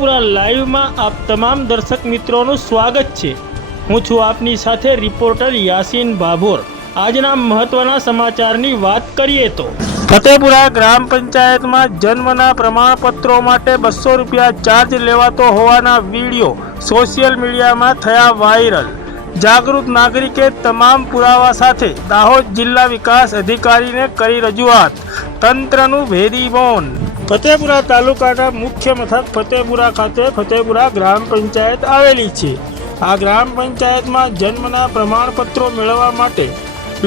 ફતેપુરા લાઈવમાં આપ તમામ દર્શક મિત્રોનું સ્વાગત છે। હું છું આપની સાથે રિપોર્ટર યાસીન ભાભોર। આજના મહત્વના સમાચારની વાત કરીએ તો ફતેપુરા ગ્રામ પંચાયતમાં જન્મના પ્રમાણપત્રો માટે 200 રૂપિયા ચાર્જ લેવાતો હોવાના વિડીયો સોશિયલ મીડિયામાં થયા વાયરલ। જાગૃત નાગરિકે તમામ પુરાવા સાથે દાહોદ જિલ્લા વિકાસ અધિકારીને કરી રજૂઆત। તંત્રનું ભેદી મૌન। ફતેપુરા તાલુકાના મુખ્ય મથક ફતેપુરા ખાતે ફતેપુરા ગ્રામ પંચાયત આવેલી છે। આ ગ્રામ પંચાયતમાં જન્મના પ્રમાણપત્રો મેળવવા માટે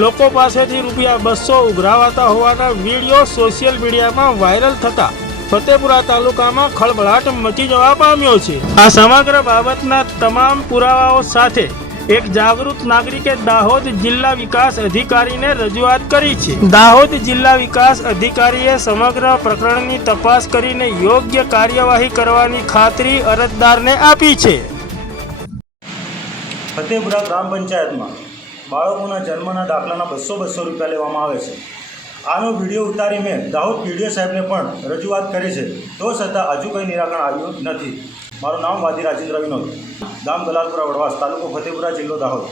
લોકો પાસેથી રૂપિયા 200 ઉઘરાવાતા હોવાના વિડીયો સોશિયલ મીડિયામાં વાયરલ થતા ફતેપુરા તાલુકામાં ખળભળાટ મચી જવા પામ્યો છે। આ સમગ્ર બાબતના તમામ પુરાવાઓ સાથે એક જાગૃત નાગરિકે દાહોદ જિલ્લા વિકાસ અધિકારીને રજૂઆત કરી છે। દાહોદ જિલ્લા વિકાસ અધિકારીએ સમગ્ર પ્રકરણની તપાસ કરીને યોગ્ય કાર્યવાહી કરવાની ખાતરી અરજદારને આપી છે। ફતેપુરા ગ્રામ પંચાયતમાં બાળકોના જન્મના દાખલાના 200 રૂપિયા લેવામાં આવે છે। આનો વિડીયો ઉતારી મેં દાહોદ પીડીઓ સાહેબને પણ રજૂઆત કરી છે, તો છતાં હજુ કંઈ નિરાકરણ આવ્યું નથી। મારું નામ વાદી રાજેન્દ્ર વિનોદ, ગામ ગલાલપુરા વડવાસ, તાલુકો ફતેપુરા, જિલ્લો દાહોદ।